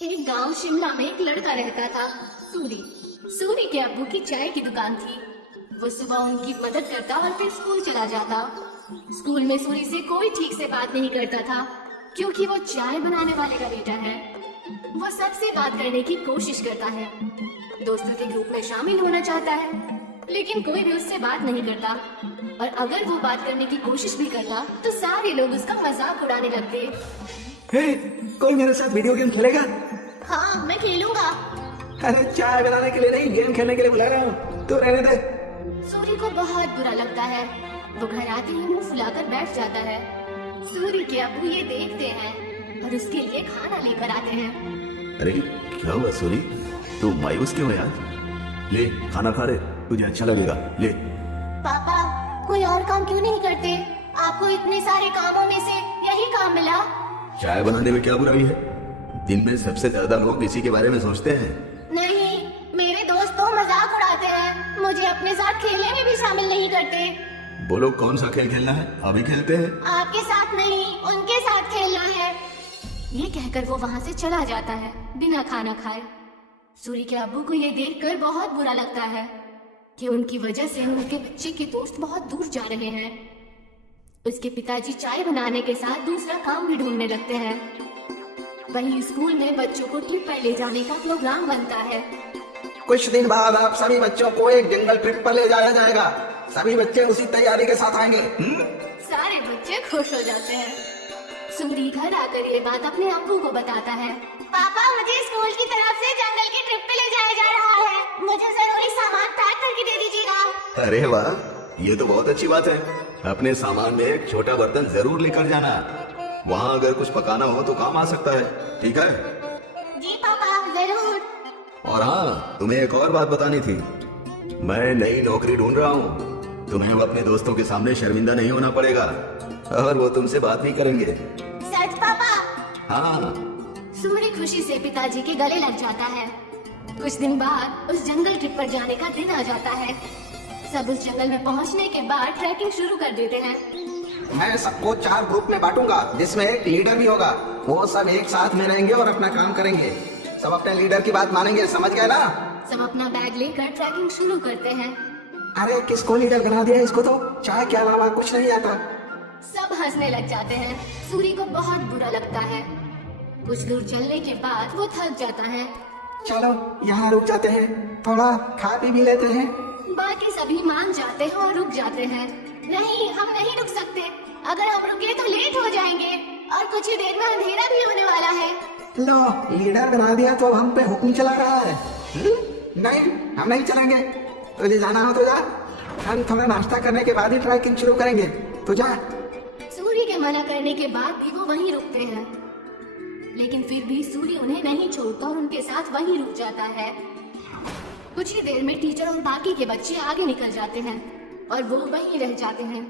एक गांव शिमला में एक लड़का रहता था, सूरी। सूरी के अब्बू की चाय की दुकान थी। वो सुबह उनकी मदद करता और फिर स्कूल चला जाता। स्कूल में सूरी से कोई ठीक से बात नहीं करता था, क्योंकि वो चाय बनाने वाले का बेटा है। वो सबसे बात करने की कोशिश करता है, दोस्तों के ग्रुप में शामिल होना चाहता है, लेकिन कोई भी उससे बात नहीं करता। और अगर वो बात करने की कोशिश भी करता तो सारे लोग उसका मजाक उड़ाने लगते। हे, कोई मेरे साथ वीडियो गेम खेलेगा? हाँ, मैं खेलूंगा। अरे चाय बनाने के लिए नहीं, गेम खेलने के लिए बुला रहा हूँ, तो रहने दे। सूरी को बहुत बुरा लगता है। वो घर आते ही मुंह फुलाकर बैठ जाता है। सूरी के अब्बू ये देखते हैं और उसके लिए खाना लेकर आते हैं। अरे क्या हुआ सूरी, तू मायूस क्यों है आज? ले खाना खा रहे, तुझे अच्छा लगेगा, ले। पापा, कोई और काम क्यों नहीं करते? आपको इतने सारे कामों में से यही काम मिला। चाय बनाने में क्या बुराई है? दिन में सबसे ज्यादा लोग इसी के बारे में सोचते हैं। नहीं, मेरे दोस्त तो मजाक उड़ाते हैं, मुझे अपने साथ खेलने में भी शामिल नहीं करते। बोलो कौन सा खेल खेलना है, अभी खेलते हैं। आपके साथ नहीं, उनके साथ खेलना है। ये कहकर वो वहाँ से चला जाता है बिना खाना खाए। सूरी के अब्बू को ये देखकर बहुत बुरा लगता है कि उनकी वजह से उनके बच्चे के दोस्त बहुत दूर जा रहे हैं। उसके पिताजी चाय बनाने के साथ दूसरा काम भी ढूंढने लगते हैं। वहीं स्कूल में बच्चों को ट्रिप पर ले जाने का प्रोग्राम बनता है। कुछ दिन बाद आप सभी बच्चों को एक जंगल ट्रिप पर ले जाया जाएगा। सभी बच्चे उसी तैयारी के साथ आएंगे। सारे बच्चे खुश हो जाते हैं। सूरी घर आकर ये बात अपने अब्बू को बताता है। पापा, मुझे स्कूल की तरफ से जंगल की ट्रिप पे ले जाया जा रहा है। मुझे जरूरी सामान पैक करके दे दीजिएगा। अरे वाह, ये तो बहुत अच्छी बात है। अपने सामान में एक छोटा बर्तन जरूर लेकर जाना, वहाँ अगर कुछ पकाना हो तो काम आ सकता है, ठीक है? जी पापा, जरूर। और हाँ, तुम्हें एक और बात बतानी थी। मैं नई नौकरी ढूंढ रहा हूँ, तुम्हें अपने दोस्तों के सामने शर्मिंदा नहीं होना पड़ेगा और वो तुमसे बात भी करेंगे। सच पापा? हाँ। सूरी खुशी से पिताजी के गले लग जाता है। कुछ दिन बाद उस जंगल ट्रिप पर जाने का दिन आ जाता है। सब उस जंगल में पहुंचने के बाद ट्रैकिंग शुरू कर देते हैं। मैं सबको 4 ग्रुप में बांटूंगा, जिसमें एक लीडर भी होगा। वो सब एक साथ में रहेंगे और अपना काम करेंगे। सब अपने लीडर की बात मानेंगे, समझ गए ना? सब अपना बैग लेकर ट्रैकिंग शुरू करते हैं। अरे किसको लीडर बना दिया? इसको तो चाय के अलावा कुछ नहीं आता। सब हंसने लग जाते हैं। सूरी को बहुत बुरा लगता है। कुछ दूर चलने के बाद वो थक जाता है। चलो यहाँ रुक जाते हैं, थोड़ा खा पी भी लेते हैं। बाकी सभी मान जाते हैं और रुक जाते हैं। नहीं, हम नहीं रुक सकते। अगर हम रुके तो लेट हो जाएंगे और कुछ ही देर में अंधेरा भी होने वाला है। लो, लीडर बना दिया तो हम पे हुक्म चला रहा है। नहीं, हम नहीं चलेंगे। तुझे जाना हो तो जा, हम थोड़ा नाश्ता करने के बाद ही ट्रैकिंग शुरू करेंगे, तो जा। सूरी के मना करने के बाद भी वो वहीं रुकते हैं, लेकिन फिर भी सूरी उन्हें नहीं छोड़ता और उनके साथ वहीं रुक जाता है। कुछ ही देर में टीचर और बाकी के बच्चे आगे निकल जाते हैं और वो वहीं रह जाते हैं।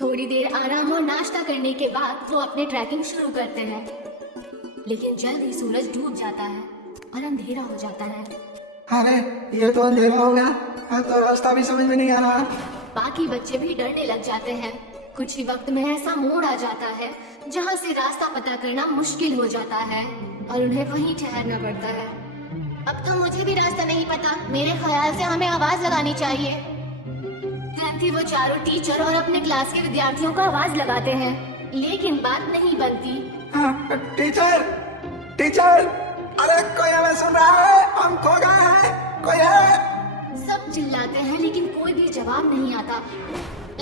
थोड़ी देर आराम और नाश्ता करने के बाद वो अपने ट्रैकिंग शुरू करते हैं, लेकिन जल्द ही सूरज डूब जाता है और अंधेरा हो जाता है। अरे ये तो अंधेरा हो गया, अब तो रास्ता भी समझ में नहीं आ रहा। बाकी बच्चे भी डरने लग जाते हैं। कुछ ही वक्त में ऐसा मोड़ आ जाता है जहाँ से रास्ता पता करना मुश्किल हो जाता है और उन्हें वहीं ठहरना पड़ता है। अब तो मुझे भी रास्ता नहीं पता। मेरे ख्याल से हमें आवाज लगानी चाहिए। तुरंत ही वो चारों टीचर और अपने क्लास के विद्यार्थियों को आवाज लगाते हैं, लेकिन बात नहीं बनती। हाँ, टीचर, टीचर, अरे कोई हमें सुन रहा है? हम खो गए हैं, कोई है? सब चिल्लाते हैं, लेकिन कोई भी जवाब नहीं आता।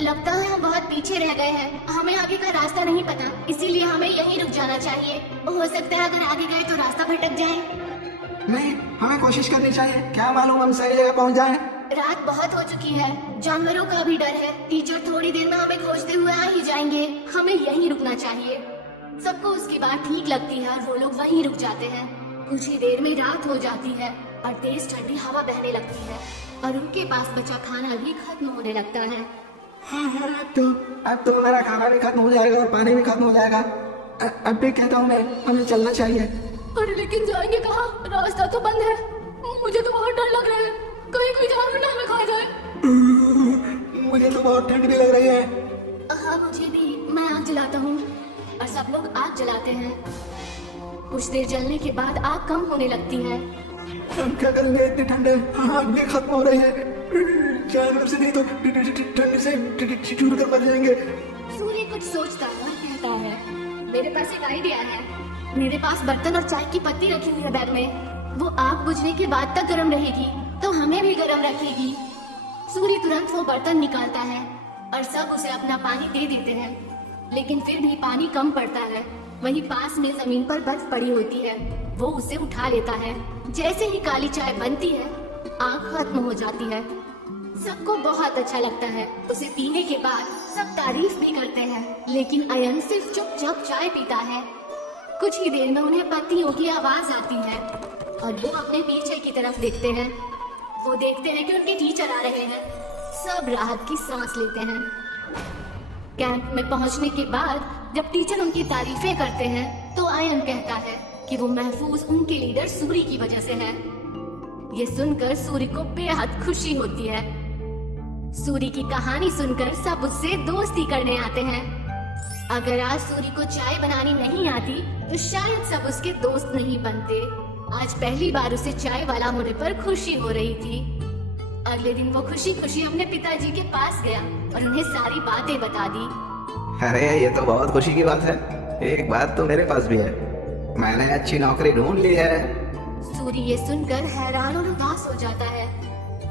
लगता है हम बहुत पीछे रह गए हैं। हमें आगे का रास्ता नहीं पता, इसीलिए हमें यहीं रुक जाना चाहिए। हो सकता है अगर आगे गए तो रास्ता भटक जाए। नहीं, हमें कोशिश करनी चाहिए, क्या मालूम हम सही जगह पहुंच जाएं। रात बहुत हो चुकी है, जानवरों का भी डर है। टीचर थोड़ी देर में हमें खोजते हुए आ ही जाएंगे। हमें यहीं रुकना चाहिए। सबको उसकी बात ठीक लगती है और वो लोग वहीं रुक जाते हैं। कुछ ही देर में रात हो जाती है और तेज ठंडी हवा बहने लगती है और उनके पास बचा खाना भी खत्म होने लगता है। हाँ, अब तो मेरा खाना भी खत्म हो जाएगा और पानी भी खत्म हो जाएगा। अब भी कहता हूँ मैं, हमें चलना चाहिए। अरे लेकिन जाएंगे कहाँ? रास्ता तो बंद है। मुझे तो बहुत डर लग रहा है, कहीं कोई जानवर ना हमें खा जाए। मुझे तो बहुत ठंड भी लग रही है। हाँ, मुझे भी। मैं आग जलाता हूँ और सब लोग आग जलाते हैं। कुछ देर जलने के बाद आग कम होने लगती है। हम क्या करेंगे, इतनी ठंडे आग भी खत्म हो रही है, जानवर से नहीं तो ठंड से चूर कर मर जाएंगे। सूर्य कुछ सोचता है और कहता है, मेरे पास एक आइडिया है। मेरे पास बर्तन और चाय की पत्ती रखी हुई है बैग में। वो आग बुझने के बाद तक गर्म रहेगी तो हमें भी गर्म रखेगी। सूर्य तुरंत वो बर्तन निकालता है और सब उसे अपना पानी दे देते हैं, लेकिन फिर भी पानी कम पड़ता है। वहीं पास में जमीन पर बर्फ पड़ी होती है, वो उसे उठा लेता है। जैसे ही काली चाय बनती है, आग खत्म हो जाती है। सबको बहुत अच्छा लगता है। उसे पीने के बाद सब तारीफ भी करते हैं, लेकिन अयन सिर्फ चुपचाप चाय पीता है। कुछ ही देर में उन्हें पत्तियों की आवाज आती है और वो अपने पीछे की तरफ देखते हैं। वो देखते हैं कि उनके टीचर आ रहे हैं। सब राहत की सांस लेते हैं। कैंप में पहुंचने के बाद जब टीचर उनकी तारीफें करते हैं तो अयन कहता है कि वो महफूज उनके लीडर सूरी की वजह से है। ये सुनकर सूरी को बेहद खुशी होती है। सूरी की कहानी सुनकर सब उससे दोस्ती करने आते हैं। अगर आज सूरी को चाय बनानी नहीं आती तो शायद सब उसके दोस्त नहीं बनते। आज पहली बार उसे चाय वाला होने पर खुशी हो रही थी। अगले दिन वो खुशी खुशी अपने पिताजी के पास गया और उन्हें सारी बातें बता दी। अरे ये तो बहुत खुशी की बात है। एक बात तो मेरे पास भी है, मैंने अच्छी नौकरी ढूंढ ली है। सूरी ये सुनकर हैरान और उदास हो जाता है।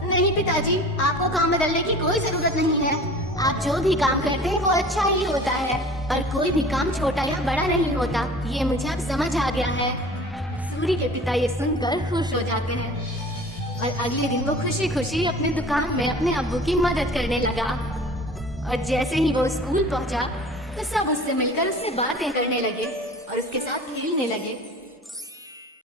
नहीं पिताजी, आपको काम बदलने की कोई जरूरत नहीं है। आप जो भी काम करते हैं वो अच्छा ही होता है और कोई भी काम छोटा या बड़ा नहीं होता। ये मुझे अब समझ आ गया है। सूरी के पिता ये सुनकर खुश हो जाते हैं और अगले दिन वो खुशी खुशी अपने दुकान में अपने अब्बू की मदद करने लगा। और जैसे ही वो स्कूल पहुंचा तो सब उससे मिलकर उससे बातें करने लगे और उसके साथ खेलने लगे।